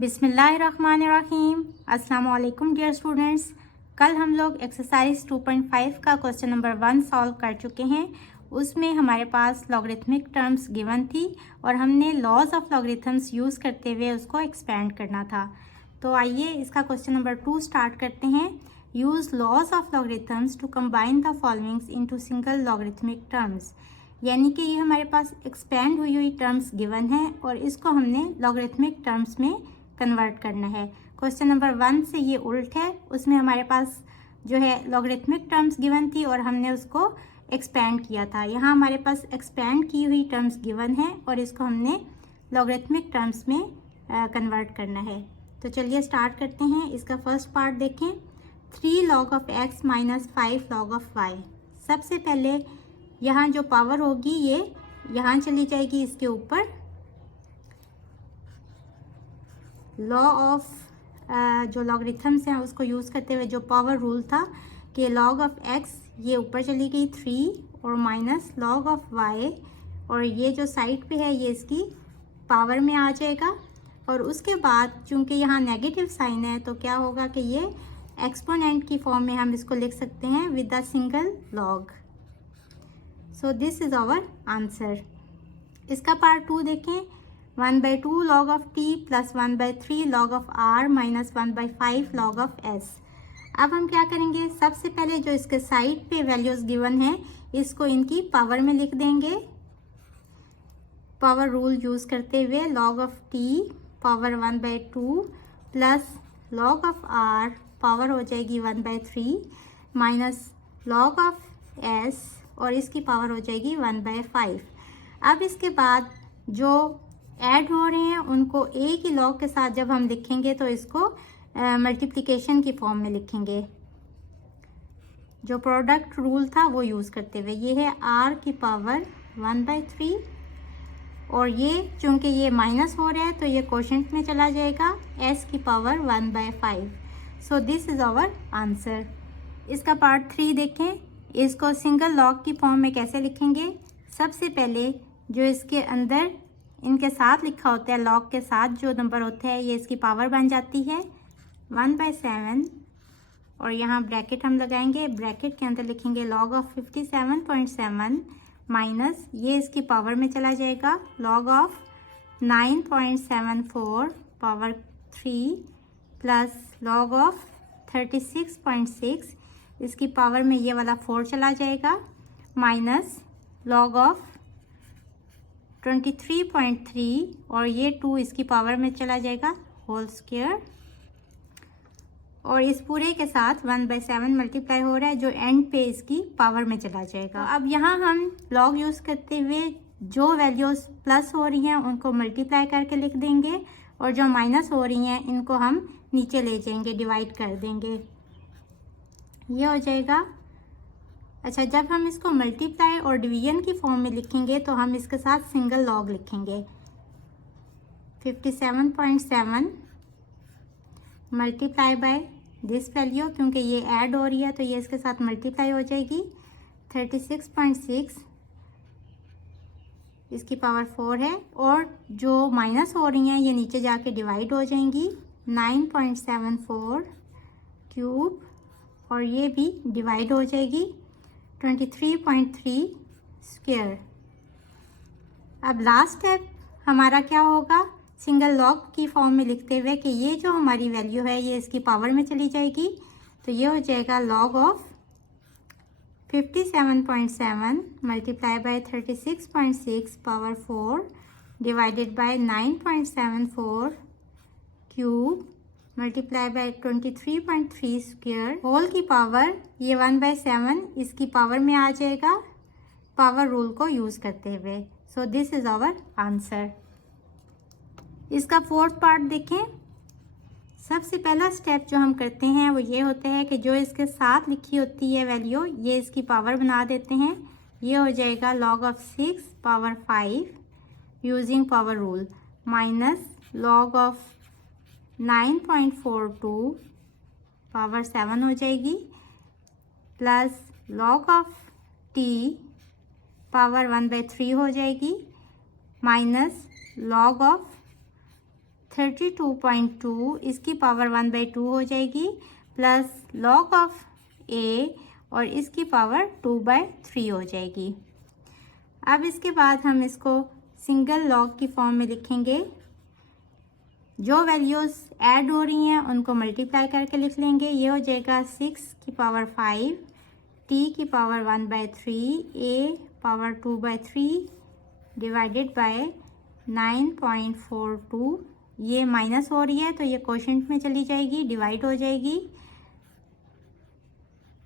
बिस्मिल्लाहिर्रहमानिर्रहीम। अस्सलाम वालेकुम डियर स्टूडेंट्स। कल हम लोग एक्सरसाइज 2.5 का क्वेश्चन नंबर 1 सॉल्व कर चुके हैं। उसमें हमारे पास लॉगरिथमिक टर्म्स गिवन थी और हमने लॉज ऑफ लॉगरिथम्स यूज़ करते हुए उसको एक्सपेंड करना था। तो आइए इसका क्वेश्चन नंबर 2 स्टार्ट करते हैं। Use laws of logarithms to combine the followings into single logarithmic terms. यानी कि ये हमारे पास एक्सपेंड हुई हुई टर्म्स गिवन है और इसको हमने लॉगरिथमिक टर्म्स में कन्वर्ट करना है। क्वेश्चन नंबर 1 से ये उल्ट है, उसमें हमारे पास जो है लॉगरिथमिक टर्म्स गिवन थी और हमने उसको एक्सपेंड किया था। यहाँ हमारे पास एक्सपेंड की हुई टर्म्स गिवन है और इसको हमने लॉगरिथमिक टर्म्स में कन्वर्ट करना है। तो चलिए स्टार्ट करते हैं। इसका फर्स्ट पार्ट देखें, 3 log of x minus 5 log of y। सबसे पहले यहाँ जो पावर होगी ये यहाँ चली जाएगी इसके ऊपर। लॉ ऑफ जो लॉगरिथम्स हैं उसको यूज़ करते हुए जो पावर रूल था कि लॉग ऑफ x ये ऊपर चली गई 3 और माइनस लॉग ऑफ y और ये जो साइड पे है ये इसकी पावर में आ जाएगा। और उसके बाद चूंकि यहाँ नेगेटिव साइन है तो क्या होगा कि ये एक्सपोनेंट की फॉर्म में हम इसको लिख सकते हैं with a single log. So this is our answer. इसका पार्ट 2 देखें, 1/2 log of t plus 1/3 log of r minus 1/5 log of s। अब हम क्या करेंगे, सबसे पहले जो इसके साइड पे वैल्यूज गिवन है इसको इनकी पावर में लिख देंगे। पावर रूल यूज़ करते हुए log of t power 1/2 plus log of r power हो जाएगी 1/3 माइनस log of s और इसकी पावर हो जाएगी 1/5। अब इसके बाद जो ऐड हो रहे हैं उनको एक ही लॉग के साथ जब हम लिखेंगे तो इसको मल्टीप्लिकेशन की फॉर्म में लिखेंगे, जो प्रोडक्ट रूल था वो यूज़ करते हुए। ये है r की पावर 1/3 और ये चूंकि ये माइनस हो रहा है तो ये कोशेंट में चला जाएगा s की power 1/5। So this is our answer. इसका पार्ट 3 देखें, इसको सिंगल लॉग की फॉर्म में कैसे लिखेंगे। सबसे पहले जो इसके अंदर इनके साथ लिखा होता है, लॉग के साथ जो नंबर होता है ये इसकी पावर बन जाती है 1/7 और यहाँ ब्रैकेट हम लगाएंगे। ब्रैकेट के अंदर लिखेंगे log ऑफ 57.7 माइनस ये इसकी पावर में चला जाएगा log of 9.74 power 3 plus log of 36.6 इसकी पावर में ये वाला 4 चला जाएगा माइनस log ऑफ 23.3 और ये 2 इसकी पावर में चला जाएगा होल स्क्वायर और इस पूरे के साथ 1/7 मल्टीप्लाई हो रहा है जो एंड पे इसकी पावर में चला जाएगा। अब यहाँ हम लॉग यूज़ करते हुए जो वैल्यूज़ प्लस हो रही हैं उनको मल्टीप्लाई करके लिख देंगे और जो माइनस हो रही हैं इनको हम नीचे ले जाएंगे, डिवाइड कर देंगे। ये हो जाएगा। अच्छा, जब हम इसको मल्टीप्लाई और डिवीजन की फॉर्म में लिखेंगे तो हम इसके साथ सिंगल लॉग लिखेंगे। 57.7 मल्टीप्लाई बाय दिस वैल्यू, क्योंकि ये ऐड हो रही है तो ये इसके साथ मल्टीप्लाई हो जाएगी। 36.6 इसकी पावर 4 है और जो माइनस हो रही हैं ये नीचे जाके डिवाइड हो जाएंगी। 9.74 क्यूब और ये भी डिवाइड हो जाएगी 23.3 स्क्वायर। अब लास्ट स्टेप हमारा क्या होगा, सिंगल लॉग की फॉर्म में लिखते हुए कि ये जो हमारी वैल्यू है ये इसकी पावर में चली जाएगी तो ये हो जाएगा log of 57.7 multiply by 36.6 power 4 divided by 9.74 cube multiply by 23.3 square whole की पावर ये 1/7 इसकी पावर में आ जाएगा पावर रूल को यूज़ करते हुए। So this is our answer. इसका फोर्थ पार्ट देखें। सबसे पहला स्टेप जो हम करते हैं वो ये होता है कि जो इसके साथ लिखी होती है वैल्यू ये इसकी पावर बना देते हैं। ये हो जाएगा log of 6 power 5 using power rule minus log of 9.42 power 7 हो जाएगी plus log of t power 1/3 हो जाएगी माइनस log ऑफ 32.2 इसकी पावर 1/2 हो जाएगी, प्लस लॉग ऑफ ए और इसकी पावर 2/3 हो जाएगी। अब इसके बाद हम इसको सिंगल लॉग की फॉर्म में लिखेंगे। जो वैल्यूज़ ऐड हो रही हैं उनको मल्टीप्लाई करके लिख लेंगे। ये हो जाएगा 6 की पावर 5, t की power 1/3, a power 2/3 divided by 9.42। ये माइनस हो रही है तो ये कोशेंट में चली जाएगी, डिवाइड हो जाएगी,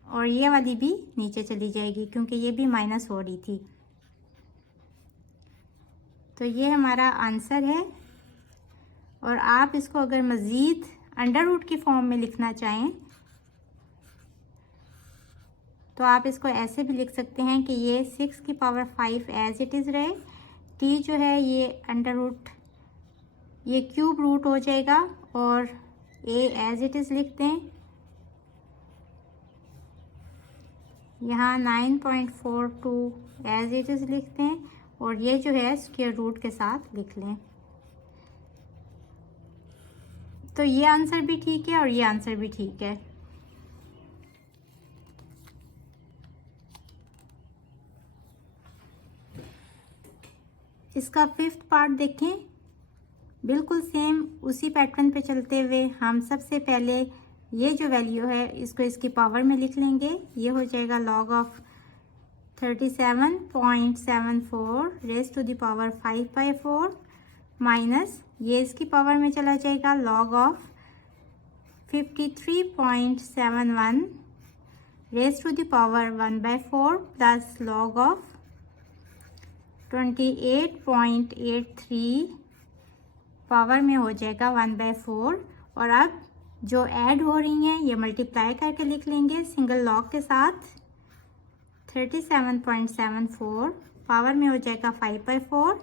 और ये वाली भी नीचे चली जाएगी क्योंकि ये भी माइनस हो रही थी। तो ये हमारा आंसर है। और आप इसको अगर मज़ीद अंडर रूट की फॉर्म में लिखना चाहें तो आप इसको ऐसे भी लिख सकते हैं कि ये 6 की पावर 5 एज इट इज़ रहे, t जो है ये अंडर रूट, ये क्यूब रूट हो जाएगा, और a एज इट इज़ लिखते हैं। यहाँ 9.42 एज इट इज़ लिखते हैं, और ये जो है स्क्वायर रूट के साथ लिख लें। तो ये आंसर भी ठीक है और ये आंसर भी ठीक है। इसका फिफ्थ पार्ट देखें। बिल्कुल सेम उसी पैटर्न पे चलते हुए हम सबसे पहले ये जो वैल्यू है इसको इसकी पावर में लिख लेंगे। ये हो जाएगा log of 37.74 raise to the power 5/4 minus ये इसकी पावर में चला जाएगा log of 53.71 raise to the power 1/4 plus log of 28.83 power में हो जाएगा 1/4। और अब जो ऐड हो रही हैं ये मल्टीप्लाई करके लिख लेंगे सिंगल लॉग के साथ। 37.74 पावर में हो जाएगा 5/4,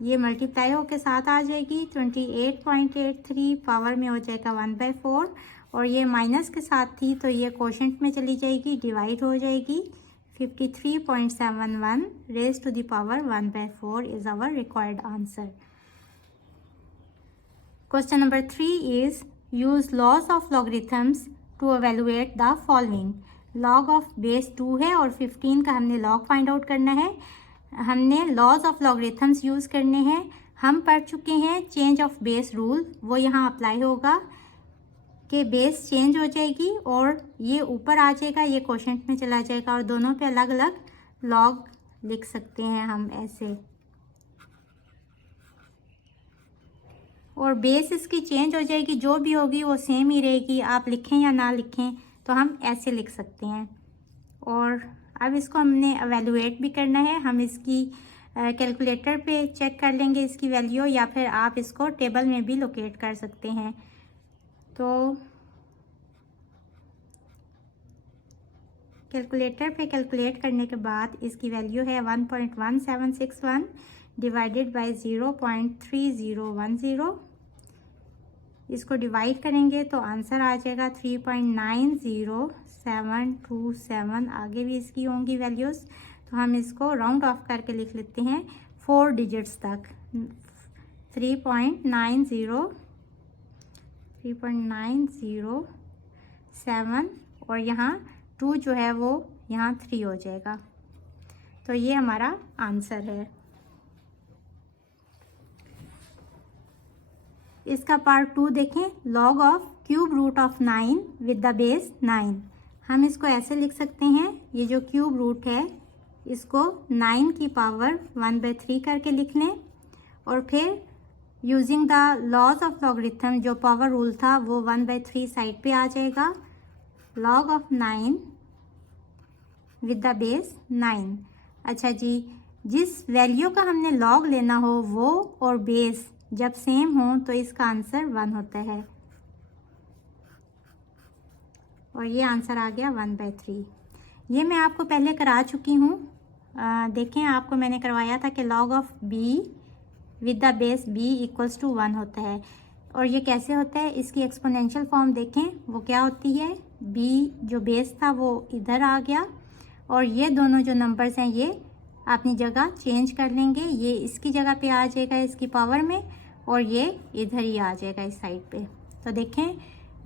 ये मल्टीप्लाई होके साथ आ जाएगी। 28.83 पावर में हो जाएगा 1/4, और ये माइनस के साथ थी तो ये कोशेंट में चली जाएगी, डिवाइड हो जाएगी। 53.71 raise to the power 1/4 is our required answer. Question number 3 is use laws of logarithms to evaluate the following. Log of base 2 है और 15 का हमने लॉग फाइंड आउट करना है। हमने लॉज ऑफ लॉगरिथम्स यूज़ करने हैं। हम पढ़ चुके हैं चेंज ऑफ बेस रूल, वो यहाँ अप्लाई होगा कि बेस चेंज हो जाएगी और ये ऊपर आ जाएगा, ये कोशेंट में चला जाएगा, और दोनों पे अलग अलग लॉग लिख सकते हैं हम ऐसे। और बेस इसकी चेंज हो जाएगी, जो भी होगी वो सेम ही रहेगी, आप लिखें या ना लिखें तो हम ऐसे लिख सकते हैं। और अब इसको हमने एवेलुएट भी करना है। हम इसकी कैलकुलेटर पे चेक कर लेंगे इसकी वैल्यू, या फिर आप इसको टेबल में भी लोकेट कर सकते हैं। तो कैलकुलेटर पे कैलकुलेट करने के बाद इसकी वैल्यू है 1.1761 डिवाइडेड बाय 0.3010। इसको डिवाइड करेंगे तो आंसर आ जाएगा 3.90727। आगे भी इसकी होंगी वैल्यूज़, तो हम इसको राउंड ऑफ करके लिख लेते हैं 4 डिजिट्स तक। 3.907 और यहाँ 2 जो है वो यहाँ 3 हो जाएगा। तो ये हमारा आंसर है। इसका पार्ट 2 देखें। Log of cube root of 9 with the base 9। हम इसको ऐसे लिख सकते हैं, ये जो क्यूब रूट है इसको 9 की पावर 1/3 करके लिख लें, और फिर using the laws of logarithm जो पावर रूल था वो 1/3 साइड पे आ जाएगा। Log of 9 with the base 9। अच्छा जी, जिस वैल्यू का हमने लॉग लेना हो वो और बेस जब सेम हो तो इसका आंसर 1 होता है, और ये आंसर आ गया 1/3। ये मैं आपको पहले करा चुकी हूँ। देखें, आपको मैंने करवाया था कि log of b with the base b equals to 1 होता है। और ये कैसे होता है, इसकी एक्सपोनेंशियल फॉर्म देखें वो क्या होती है। b जो बेस था वो इधर आ गया, और ये दोनों जो नंबर्स हैं ये अपनी जगह चेंज कर लेंगे। ये इसकी जगह पे आ जाएगा इसकी पावर में, और ये इधर ही आ जाएगा इस साइड पे। तो देखें,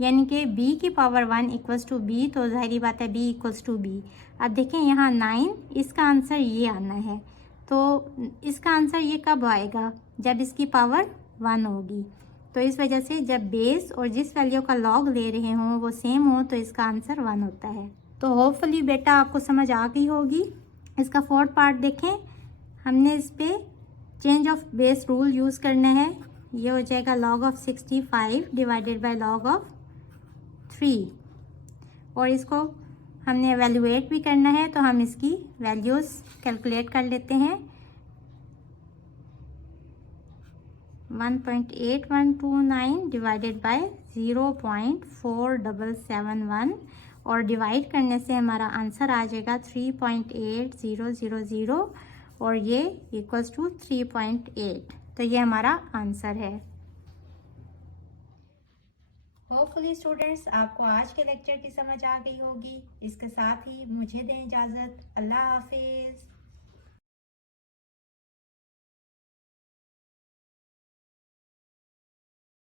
यानी कि b की पावर 1 इक्वल्स टू b, तो ज़ाहिरी बात है b इक्वल्स टू b। अब देखें यहाँ 9, इसका आंसर ये आना है। तो इसका आंसर ये कब आएगा? जब इसकी पावर 1 होगी। तो इस वजह से जब बेस और जिस वैल्यू का लॉग ले रहे हों वो सेम हो तो इसका आंसर 1 होता है। तो होपफुली बेटा आपको समझ आ गई होगी। इसका फोर्थ पार्ट देखें, हमने इस पे change of base rule use करना है। ये हो जाएगा log of 65 divided by log of 3, और इसको हमने एवेल्युएट भी करना है, तो हम इसकी वैल्यूज़ कैलकुलेट कर लेते हैं। 1.8129 डिवाइडेड बाय 0.4771, और डिवाइड करने से हमारा आंसर आ जाएगा 3.8000, और ये इक्वल्स टू 3.8। तो ये हमारा आंसर है। होपफुली स्टूडेंट्स आपको आज के लेक्चर की समझ आ गई होगी। इसके साथ ही मुझे दें इजाज़त। अल्लाह हाफिज़।